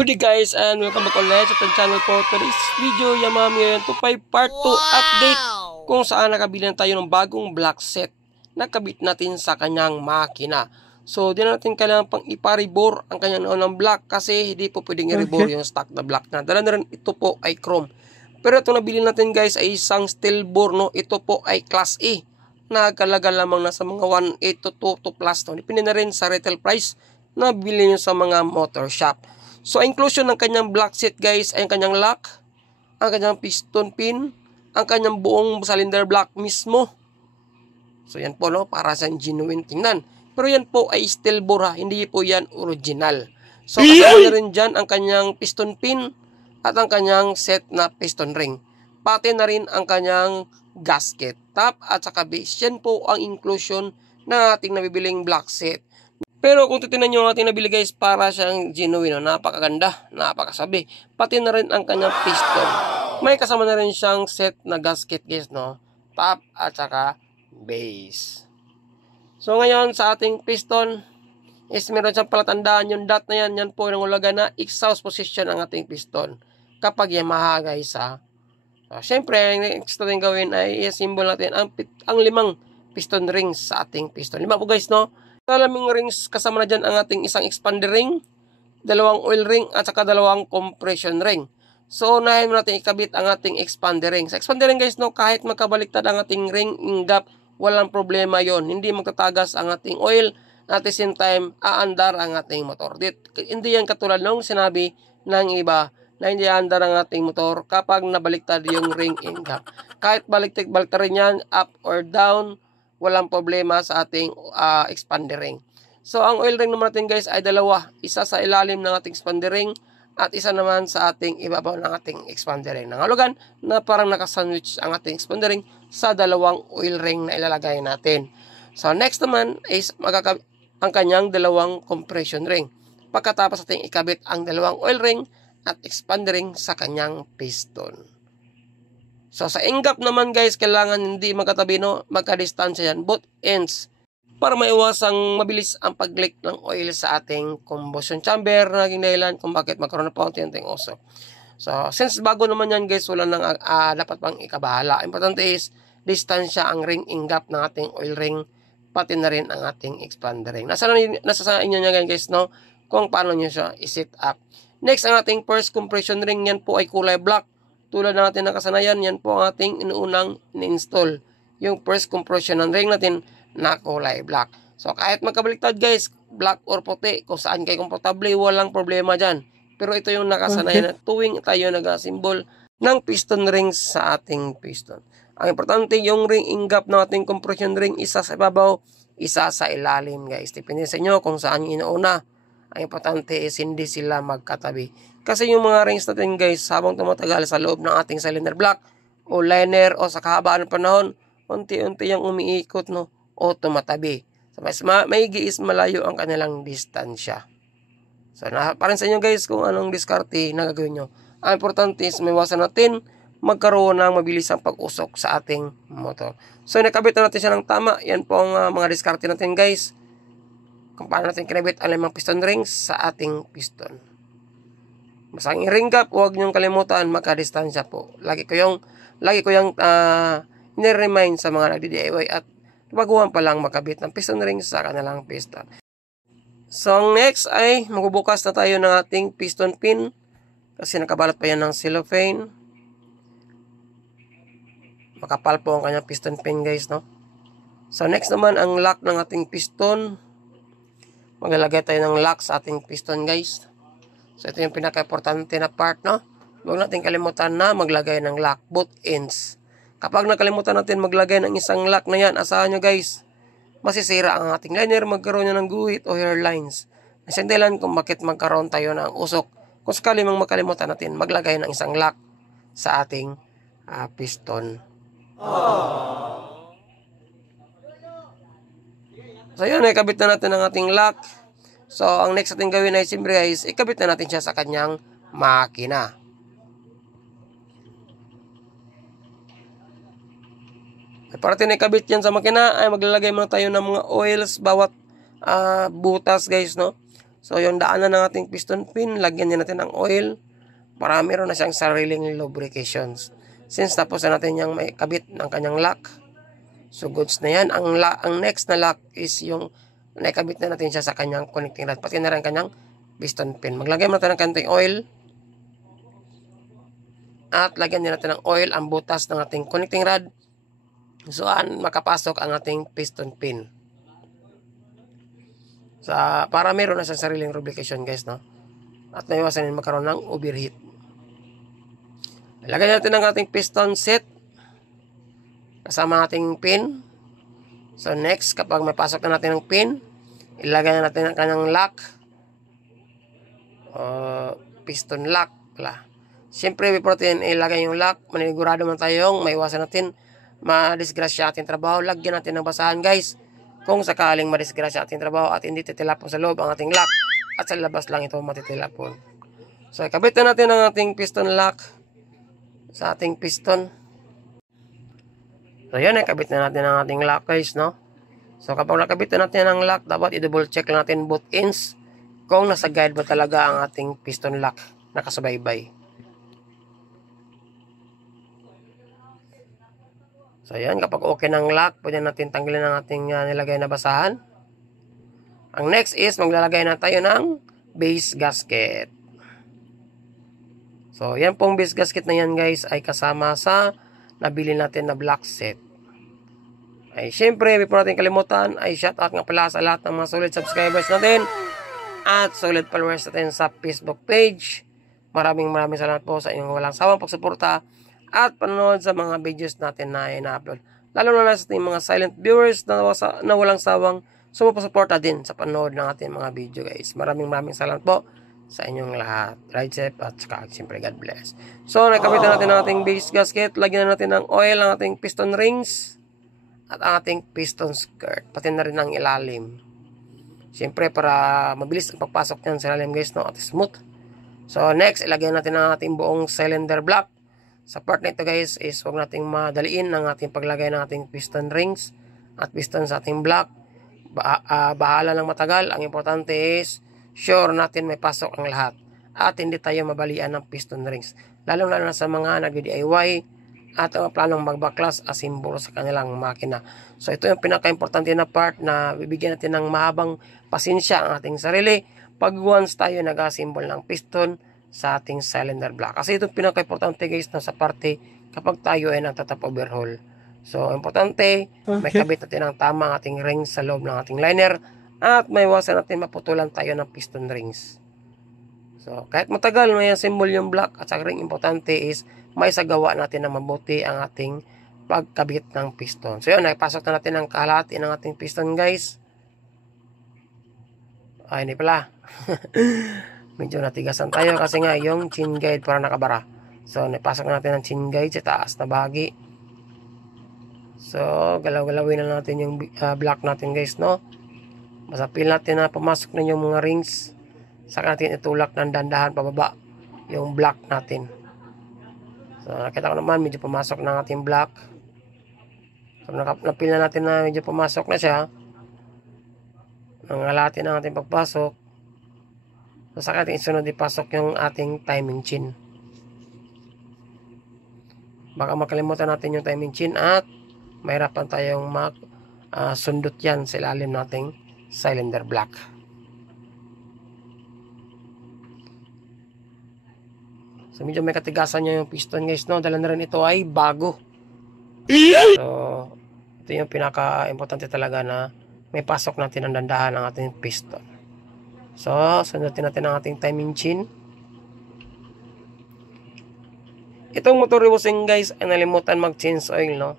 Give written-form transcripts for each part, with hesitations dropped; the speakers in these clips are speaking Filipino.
Good day guys and welcome back ulit sa ating channel po. Today's video, Yamami 25 part 2 update kung saan nakabili na tayo ng bagong block set na kabit natin sa kanyang makina. So, di na natin kailangan pang ipa-rebore ang kanyang naunang block kasi hindi po pwedeng i-rebore yung stock na block na. Dala na rin ito po ay chrome. Pero ito nabili natin guys ay isang steel bore, no? Ito po ay class A. Nagkalaga lamang na sa mga 1.8 to 2 plus. No? Depende na rin sa retail price na bili nyo sa mga motor shop. So, inclusion ng kanyang block set guys ay ang kanyang lock, ang kanyang piston pin, ang kanyang buong cylinder block mismo. So, yan po no, para sa genuine tingnan. Pero yan po ay steel bore ha, hindi po yan original. So, kasama na rin dyan ang kanyang piston pin at ang kanyang set na piston ring. Pati na rin ang kanyang gasket, top at saka base. Yan po ang inclusion na ating nabibiling block set. Pero kung titinan nyo ang ating nabili guys, para siyang genuine, no? Napakaganda, napakasabi. Pati na rin ang kanyang piston. May kasama na rin siyang set na gasket guys, no? Top at saka base. So ngayon sa ating piston, is meron siyang palatandaan yung dot na yan. Yan po yung ulaga na exhaust position ang ating piston. Kapag Yamaha guys ha. So, syempre, ang next natin gawin ay i-symbol natin ang limang piston rings sa ating piston. Lima po guys, no? Maraming rings, kasama na dyan ang ating isang expander ring, dalawang oil ring, at saka dalawang compression ring. So, unahin natin ikabit ang ating expander ring. Sa expander ring guys, no, kahit magkabaliktad ang ating ring gap, walang problema yon. Hindi magtatagas ang ating oil, at the same time, aandar ang ating motor. Hindi yan katulad nung sinabi ng iba, na hindi aandar ang ating motor kapag nabaliktad yung ring gap. Kahit baliktad rin yan, up or down, walang problema sa ating expander ring. So, ang oil ring naman natin guys ay dalawa. Isa sa ilalim ng ating expander ring at isa naman sa ating ibabaw ng ating expander ring. Nangalugan na parang nakasandwich ang ating expander ring sa dalawang oil ring na ilalagay natin. So, next naman is ang kanyang dalawang compression ring. Pagkatapos ating ikabit ang dalawang oil ring at expander ring sa kanyang piston. So, sa engap naman guys, kailangan hindi magkatabi, no? Magkadistansya yan, both ends. Para maiwasang mabilis ang pag-leak ng oil sa ating combustion chamber, naging dahilan kung bakit magkaroon na paunti-unting usok. So, since bago naman yan guys, wala nang dapat pang ikabahala. Importante is, distansya ang ring engap ng ating oil ring, pati na rin ang ating expander ring. Nasa sa inyo niya guys, no? Kung paano nyo siya i-set up. Next, ang ating first compression ring, yan po ay kulay black. Tulad ng ating nakasanayan, yan po ang ating inuunang in-install. Yung first compression ring natin na kulay black. So, kahit magkabaliktad guys, black or puti, kung saan kayo komportable, walang problema dyan. Pero ito yung nakasanayan na tuwing tayo nag-asimbol ng piston rings sa ating piston. Ang importante, yung ring ingap ng ating compression ring, isa sa ibabaw, isa sa ilalim guys. Depende sa inyo kung saan yung inuuna. Ang importante is hindi sila magkatabi. Kasi yung mga rings natin guys, habang tumatagal sa loob ng ating cylinder block o liner o sa kahabaan ng panahon, unti-unti yung umiikot, no, o tumatabi. So, mas maigi is malayo ang kanilang distansya. So, parin sa inyo guys kung anong diskarte na gagawin nyo. Ang importante is maiwasan natin magkaroon ng mabilisang pag-usok sa ating motor. So, nakabit na natin siya ng tama. Yan po ang mga diskarte natin guys. Kung paano natin kinabit ang limang piston rings sa ating piston. Basta ang ring gap, huwag niyong kalimutan, magkadistansya po. Lagi ko yung nire-remind sa mga nagdi-DIY at baguhan pa lang makabit ng piston ring sa kanilang piston. So, ang next ay magbubukas na tayo ng ating piston pin kasi nakabalot pa yan ng cellophane. Makapal po ang kanyang piston pin guys, no? So, next naman ang lock ng ating piston. Maglalagay tayo ng lock sa ating piston guys. So, ito yung pinaka-importante na part, no? Huwag natin kalimutan na maglagay ng lock, both ends. Kapag nakalimutan natin maglagay ng isang lock na yan, asahan nyo guys, masisira ang ating liner, magkaroon nyo ng guhit o hairlines. Isang dahilan kung bakit magkaroon tayo ng usok. Kung sakali mang makalimutan natin maglagay ng isang lock sa ating piston. So, yun, ikabit na natin ang ating lock. So, ang next natin gawin ay siyempre guys, ikabit na natin siya sa kanyang makina. Para tinikabit yan sa makina, ay maglalagay muna tayo ng mga oils bawat butas guys, no? So yung daanan ng ating piston pin, lagyan din natin ng oil para meron na siyang sariling lubrications. Since tapos na natin yung may kabit ng kanyang lock, so goods na yan. Ang next na lock is yung naikabit na natin siya sa kanyang connecting rod, pati na rin kanyang piston pin. Maglagay natin ng kanting oil at lagyan din natin ng oil ang butas ng ating connecting rod, so makapasok ang ating piston pin. Para meron na sa sariling lubrication guys, no? At naiwasan din magkaroon ng overheat. Ilagay natin ang ating piston set kasama ating pin. So next, kapag may pasok na natin ng pin, ilagay na natin ang kanyang lock, piston lock pala. Siyempre, before natin ilagay yung lock, manigurado man tayong maiwasan natin madisgrasya ating trabaho. Lagyan natin ng basahan guys, kung sakaling madisgrasya ating trabaho at hindi titilapon sa loob ang ating lock at sa labas lang ito matitilapon. So ikabit na natin ang ating piston lock sa ating piston. So yan, ikabit na natin ang ating lock guys, no? So kapag nakabit na natin ang lock, dapat i-double check lang natin both ends kung nasa guide ba talaga ang ating piston lock nakasubaybay. So yan, kapag okay ng lock, pwede natin tanggalin ang ating nilagay na basahan. Ang next is maglalagay na tayo ng base gasket. So yan pong base gasket na yan guys ay kasama sa nabili natin na block set. Ay syempre, before natin kalimutan, ay shout out nga pala sa lahat ng mga solid subscribers natin at solid followers natin sa Facebook page. Maraming salamat po sa inyong walang sawang pagsuporta at panonood sa mga videos natin na ina-upload. Lalo na sa ating mga silent viewers na walang sawang sumusuporta din sa panonood ng ating mga video guys. Maraming salamat po sa inyong lahat. Ride safe at saka siyempre God bless. So nakabit na natin ang ating base gasket. Lagyan na natin ng oil ang ating piston rings at ang ating piston skirt. Pati na rin ang ilalim. Siyempre para mabilis ang pagpasok niyan sa ilalim guys, no? At smooth. So next, ilagyan natin ang ating buong cylinder block. Sa part nito guys is huwag nating madaliin ang ating paglagay ng ating piston rings at piston sa ating block. Bahala ng matagal. Ang importante is sure natin may pasok ang lahat at hindi tayo mabalian ng piston rings. Lalo na sa mga nag-DIY at ang planong magbaklas asimbolo sa kanilang makina. So ito yung pinaka-importante na part na bibigyan natin ng mahabang pasensya ang ating sarili pag once tayo nag-assemble ng piston sa ating cylinder block. Kasi ito pinaka-importante guys na sa parte kapag tayo ay nagtatap overhaul. So importante, may kabit natin ang tama ang ating rings sa loob ng ating liner at may iwasan natin maputulan tayo ng piston rings. So kahit matagal may assemble yung block at saka ring, importante is may sagawa natin na mabuti ang ating pagkabit ng piston. So yun, naipasok na natin ang kalahati ng ating piston guys. Ay, hindi pala. Medyo natigasan tayo kasi nga yung chin guide para nakabara. So naipasok natin ang chin guide sa taas na bahagi. So galaw-galawin na natin yung block natin guys, no? Masapil natin na pumasok na yung mga rings. Saka natin itulak ng dandahan pababa yung block natin. So nakita ko naman medyo pumasok na ang ating block. So napil na natin na medyo pumasok na siya. Nangalati na ang ating pagpasok. So saka natin isunod ipasok yung ating timing chain. Baka makalimutan natin yung timing chain at mahirapan tayong sundot yan sa ilalim nating cylinder block. So medyo may katigasan nyo yung piston guys, no? Dala na rin ito ay bago. So ito yung pinaka-importante talaga na may pasok natin ang dandahan ng ating piston. So sundutin natin ang ating timing chain. Itong motor rewashing guys ay nalimutan mag-change oil, no?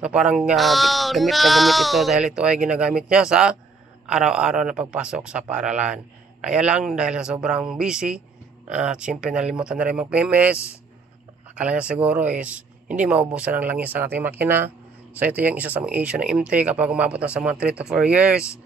So parang gamit na gamit ito dahil ito ay ginagamit niya sa araw-araw na pagpasok sa paaralan. Kaya lang dahil sa sobrang busy at siyempre nalimutan na rin mag-PMS, akala niya siguro is hindi maubusan ng langis ang ating makina. So ito yung isa sa mga issue ng M3 kapag umabot na sa mga 3 to 4 years.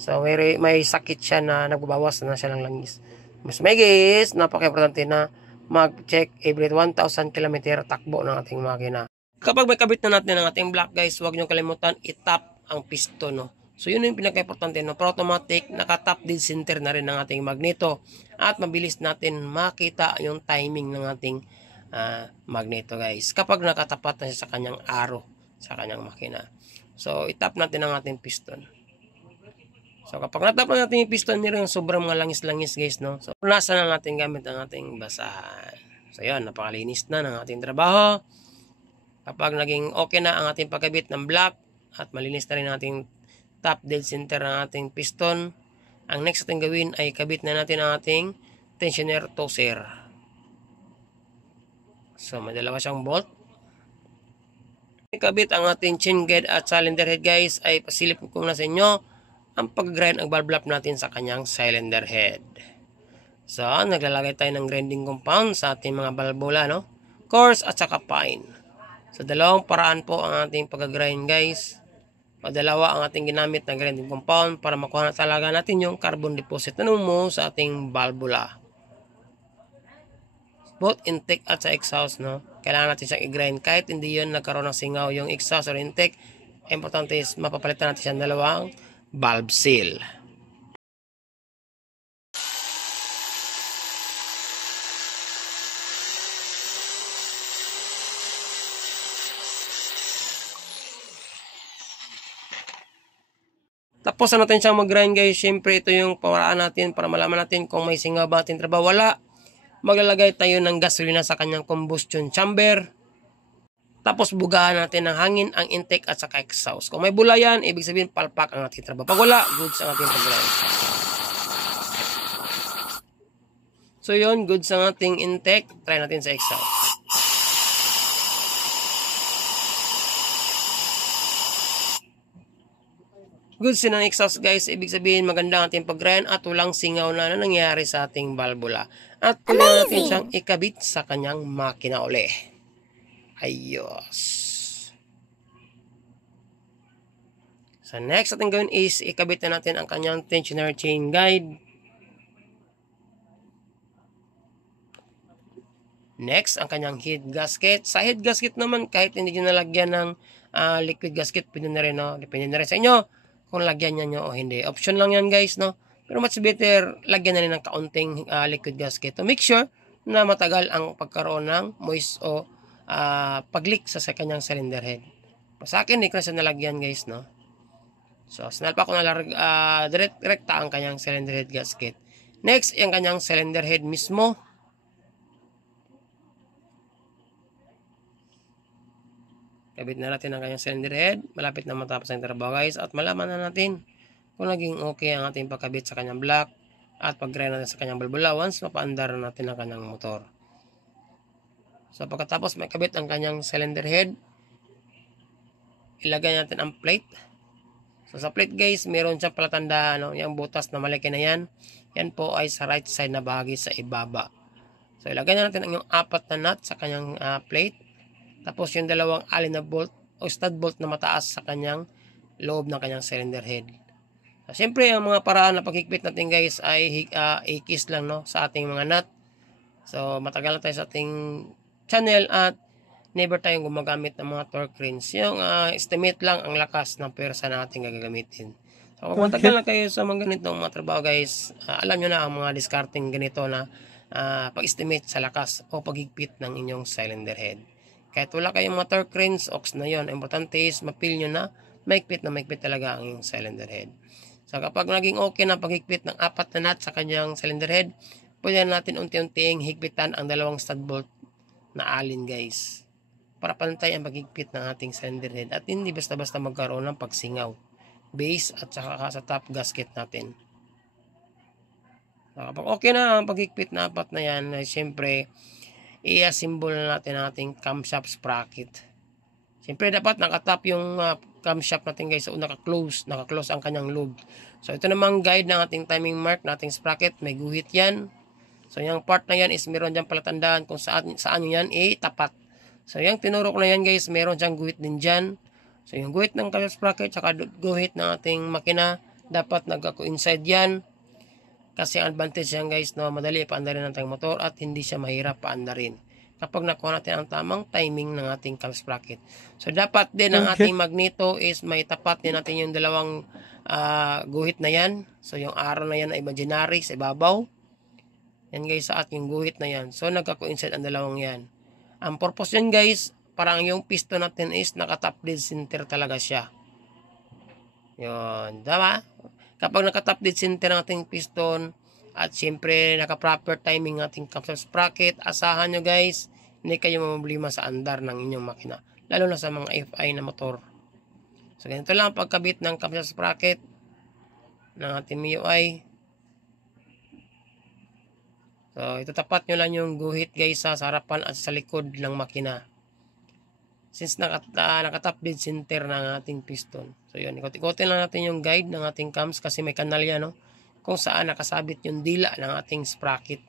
So may sakit siya na nagbabawas na siya ng langis. Mas may guys, napaka-importante na mag-check every 1,000 km takbo ng ating makina. Kapag may kabit na natin ang ating block guys, huwag nyo kalimutan itap ang piston, no? So yun yung pinaka-importante, no? For automatic, naka-top dead center na rin ng ating magneto at mabilis natin makita yung timing ng ating magneto guys kapag nakatapat na siya sa kanyang arrow sa kanyang makina. So itap natin ang ating piston. So kapag natap na natin yung piston, meron yung sobrang mga langis-langis guys, no? So punasan na natin gamit ang ating basahan. So yun, napakalinis na ng ating trabaho. Kapag naging okay na ang ating pagkabit ng block at malinis na rin ang ating top dead center ng ating piston, ang next natin gawin ay kabit na natin ang ating tensioner tosser. So may dalawa siyang bolt. Ikabit ang ating chain guide at cylinder head guys, ay pasilip ko na sa inyo ang pag-grind ang valve block natin sa kanyang cylinder head. So naglalagay tayo ng grinding compound sa ating mga valvula, no? Coarse at saka fine. So dalawang paraan po ang ating pag-grind guys. Dalawa ang ating ginamit na grinding compound para makuha na talaga natin yung carbon deposit na mo sa ating valvula. Both intake at sa exhaust, no? Kailangan natin siyang i-grind kahit hindi yun nagkaroon ng singaw yung exhaust or intake. Importante is mapapalitan natin siya ng dalawang valve seal. Tapos na natin siyang mag-grind guys. Siyempre ito yung paraan natin para malaman natin kung may singaw ba ating trabaho. Wala. Maglalagay tayo ng gasolina sa kanyang combustion chamber. Tapos bugahan natin ng hangin ang intake at saka exhaust. Kung may bula yan, ibig sabihin palpak ang ating trabaho. Pag wala, goods ang ating pag-grind. So yun, goods ang ating intake. Try natin sa exhaust. Goods din ang exhaust guys, ibig sabihin maganda ang ating pag-grind at walang singaw na nangyayari sa ating valvula. At pwede natin siyang ikabit sa kanyang makina uli. Ayos. So next ating gawin is ikabit na natin ang kanyang tensioner chain guide. Next, ang kanyang head gasket. Sa head gasket naman, kahit hindi nyo nalagyan ng liquid gasket, pwede na rin, no? Depende na rin sa inyo kung lagyan nyo o hindi. Option lang yan guys, no? Pero much better, lagyan na rin ng kaunting liquid gasket to make sure na matagal ang pagkaroon ng moist o pag-leak sa kanyang cylinder head. Sa akin, hindi ko na siya nalagyan guys, no? So, sinalpa ko na direkta ang kanyang cylinder head gasket. Next, yung kanyang cylinder head mismo. Kabit na natin ang kanyang cylinder head. Malapit na matapos ang trabaho guys. At malaman na natin kung naging okay ang ating pagkabit sa kanyang block at pag-grind natin sa kanyang valvula once mapaandar natin ang kanyang motor. So pagkatapos may kabit ang kanyang cylinder head, ilagay natin ang plate. So sa plate guys, meron siyang palatanda, no? Yung butas na malaki na yan. Yan po ay sa right side na bahagi sa ibaba. So ilagay na natin ang yung 4 na nut sa kanyang plate. Tapos yung dalawang alin na bolt o stud bolt na mataas sa kanyang loob ng kanyang cylinder head. So, siyempre ang mga paraan na paghigpit natin guys ay ikis lang, no, sa ating mga nut. So matagal na tayo sa ating channel at never tayong gumagamit ng mga torque wrench. Yung estimate lang ang lakas ng pwersa na ating gagamitin. So kung matagal na kayo sa mga ganitong mga trabaho guys, alam nyo na ang mga discarding ganito na pag-estimate sa lakas o paghigpit ng inyong cylinder head. Kahit wala kayong mga torque wrench, ox na yon. Importante is mapil nyo na maigpit talaga ang inyong cylinder head. So kapag naging okay na paghigpit ng 4 na nut sa kanyang cylinder head, pwede natin unti-unting higpitan ang dalawang stud bolt na alin guys. Para pantay ang paghigpit ng ating cylinder head at hindi basta-basta magkaroon ng pagsingaw. Base at saka sa top gasket natin. So kapag okay na ang paghigpit na 4 na yan, siyempre i-assemble na natin ang ating camshaft sprocket. Siyempre dapat nakatap yung camshaft natin guys. So naka-close ang kanyang lube. So ito namang guide ng ating timing mark na ating sprocket. May guhit yan. So yung part na yan is meron dyan palatandaan kung saan yan tapat. So yung tinurok na yan guys, meron dyan guhit din dyan. So yung guhit ng camshaft sprocket tsaka guhit ng ating makina dapat nagka-coincide yan. Kasi ang advantage yan guys, no, madali paandarin ang tayong motor at hindi siya mahirap paandarin. kapag nakuha natin ang tamang timing ng ating cam sprocket. So, dapat din ang ating magneto is may tapat din natin yung dalawang guhit na yan. So, yung arrow na yan ay imaginary sa ibabaw. Yan guys, sa ating guhit na yan. So, nagka-coincide ang dalawang yan. Ang purpose yan guys, parang yung piston natin is naka-top dead center talaga siya. Yun, diba? Kapag naka-top dead center ang ating piston, at siyempre naka-proper timing ng ating cam sprocket, asahan nyo guys, hindi kayo mamblima sa andar ng inyong makina. Lalo na sa mga FI na motor. So, ganito lang ang pagkabit ng cam sprocket ng ating MIUI. So, itatapat nyo lang yung guhit guys sa harapan at sa likod ng makina. Since nakatap dead center ng ating piston. So, yun. Ikot-ikotin lang natin yung guide ng ating cams kasi may kanal yan, no? Kung saan nakasabit yung dila ng ating sprocket.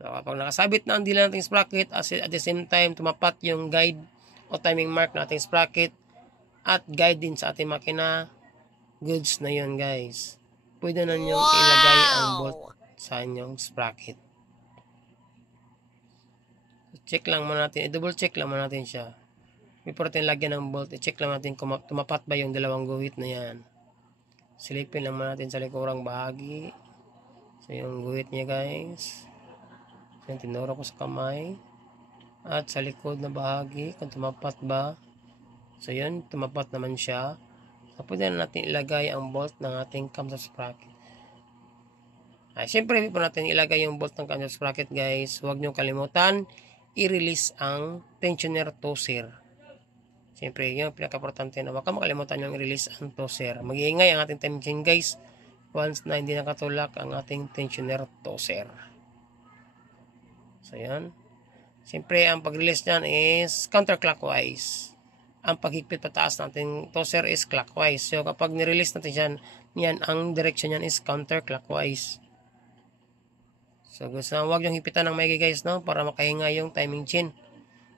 So, kapag nakasabit na ang dila ng ating sprocket, at the same time, tumapat yung guide o timing mark ng ating sprocket at guide din sa ating makina, goods na yun guys. Pwede na nyo ilagay ang bolt sa inyong sprocket. Check lang muna natin, i-double check lang muna natin siya. Before natin lagyan ng bolt, i-check lang natin kung tumapat ba yung dalawang guhit na yan. Silipin lang muna natin sa likurang bahagi. So, yung guhit niya guys. So, yung tinuro ko sa kamay. At sa likod na bahagi, kung tumapat ba. So, yun, tumapat naman siya. So, pwede na natin ilagay ang bolt ng ating cam sprocket. Siyempre, before natin ilagay yung bolt ng cam sprocket guys, huwag nyo kalimutan i-release ang tensioner toser. Siyempre, yung pinaka-importante na huwag ka makalimutan yung i-release ang toser. Mag-iingay ang ating time chain guys once na hindi nakatulak ang ating tensioner toser. So, yan. Siyempre, ang pag-release nyan is counterclockwise. Ang paghigpit pataas natin toser is clockwise. So, kapag nirelease natin yan, ang direction yan is counterclockwise. So, gusto na huwag yung hipitan ng maigi guys, no? Para makahinga yung timing chain.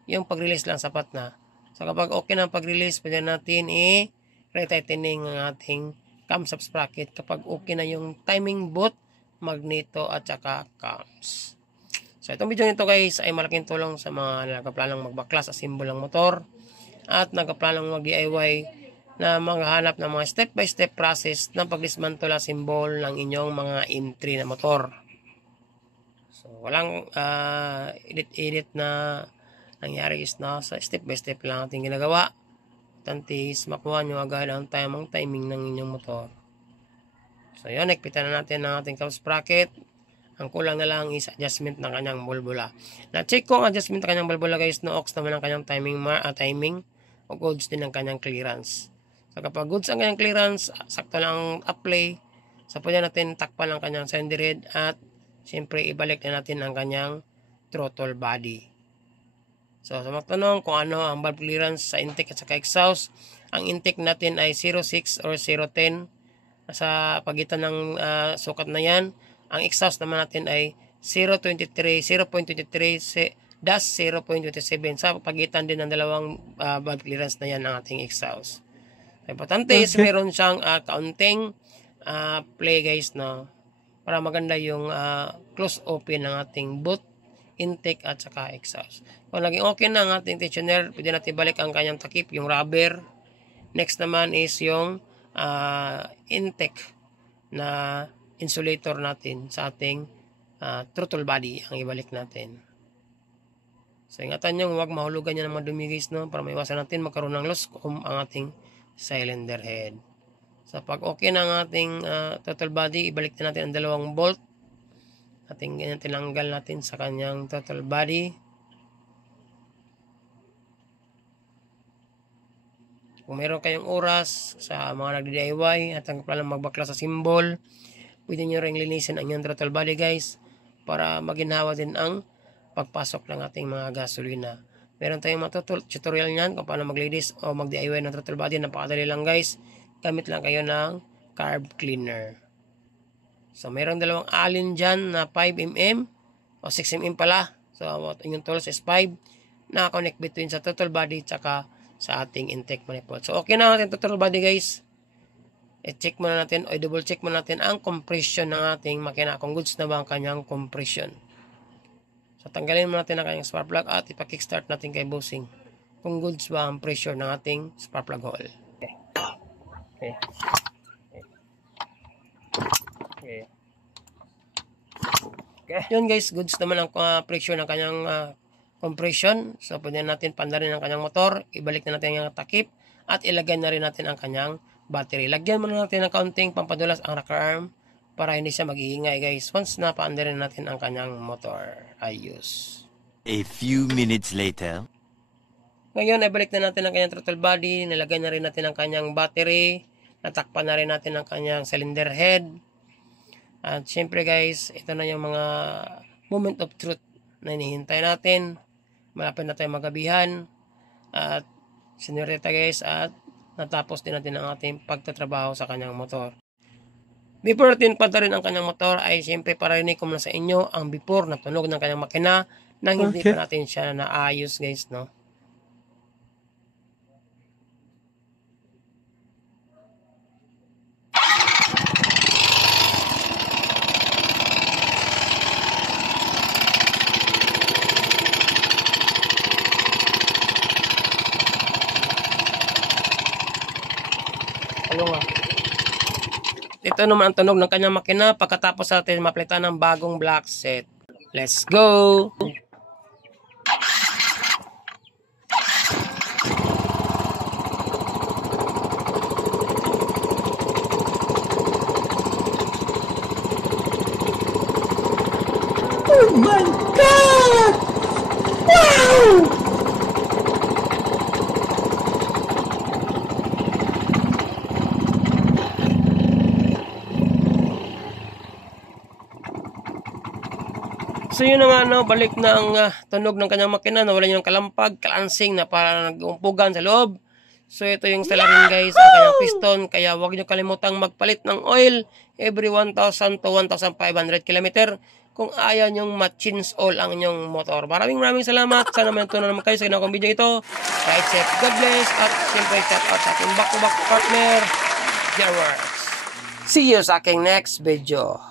Yung pag-release lang sapat na. So, kapag okay na ang pag-release, pwede natin i-retightening ang ating cam sprocket kapag okay na yung timing both, magneto at saka cams. So, itong video nito guys ay malaking tulong sa mga nagpaplanong magbaklas assemble ng motor at nagpaplanong mag-DIY na maghahanap ng mga step-by-step process ng pag-dismantle assemble ng inyong mga M3 na motor. So, walang edit-edit na nangyari is na sa step-by-step lang ating ginagawa. Tantis, makuha nyo agad ang tamang timing ng inyong motor. So, yun, nagpitan na natin ang ating cam sprocket. Ang kulang na lang is adjustment ng kanyang bulbula. Na-check ko ang adjustment ng kanyang bulbula guys, no-ox naman ang kanyang timing o goods din ang kanyang clearance. So, kapag goods ang kanyang clearance, sakto lang apply. So, pwede natin takpan ang kanyang sender head at siyempre, ibalik na natin ang kanyang throttle body. So, sa magtanong kung ano ang valve clearance sa intake at saka exhaust, ang intake natin ay 0.6 or 0.10 sa pagitan ng sukat na yan. Ang exhaust naman natin ay 0.23 dash 0.27 sa pagitan din ng dalawang valve clearance na yan ang ating exhaust. So, importante is meron siyang kaunting play guys, no? Para maganda yung close open ng ating both intake at saka exhaust. Kung naging okay na ang ating tensioner, pwede natin balik ang kanyang takip, yung rubber. Next naman is yung intake na insulator natin sa ating throttle body ang ibalik natin. So, ingatan nyo, huwag mahulugan yan ng mga dumi guys, no? Para maiwasan natin magkaroon ng loss kung ang ating cylinder head. So, pag okay na ang ating throttle body, ibalik na natin ang dalawang bolt. Ating ganyan tinanggal natin sa kanyang throttle body. Kung meron kayong oras sa mga nagdi-DIY at ang plan magbaklas sa symbol, pwede nyo rin linisin ang inyong throttle body guys para maginhawa din ang pagpasok ng ating mga gasolina. Meron tayong mga tutorial niyan kung paano mag-ladies o mag-DIY ng throttle body. Napakadali lang guys. Gamit lang kayo ng carb cleaner. So, mayroong dalawang alin dyan na 5mm o 6mm pala. So, yung tools is 5 na connect between sa throttle body tsaka sa ating intake manifold. So, okay na ating throttle body guys. I-check muna natin o i-double check muna natin ang compression ng ating makina. Kung goods na ba ang kanyang compression. So tanggalin muna natin ang kanyang spark plug at ipa-kickstart natin kay bossing kung goods ba ang pressure ng ating spark plug hole. Okay. Yun guys, goods naman ang pressure ng kanyang compression. So pwede natin pandarin ang kanyang motor, ibalik na natin ang takip at ilagay na rin natin ang kanyang battery. Lagyan muna natin ng kaunting pampadulas ang rocker arm para hindi siya mag-iingay guys. Once na paandarin natin ang kanyang motor. Ayos. A few minutes later. Ngayon, ibalik na natin ang kanyang throttle body, nilagay na rin natin ang kanyang battery, natakpan na rin natin ang kanyang cylinder head. At syempre guys, ito na yung mga moment of truth na hinihintay natin. Malapit na tayo magabihan. At sinurita guys, at natapos din natin ang ating pagtatrabaho sa kanyang motor. Before natin pantarin ang kanyang motor ay syempre parinig ko muna sa inyo ang before na tunog ng kanyang makina nang hindi pa natin siya naayos guys, no? Ito naman ang tunog ng kanyang makina pagkatapos natin mapalitan ng bagong block set. Let's go! Oh my God! Wow! So yun na nga, no, balik na ang tunog ng kanyang makina, nawala yung kalampag, kalansing na para nag-umpugan sa loob. So ito yung salarin guys, ang kanyang piston, kaya huwag nyo kalimutang magpalit ng oil every 1,000 to 1,500 km kung ayaw nyong ma-change oil ang inyong motor. Maraming salamat, sana may tunan naman kayo sa ginawang video ito. Ride safe, God bless, at siyempre shout out sa ating back-to-back partner, Gearworks. See you sa aking next video.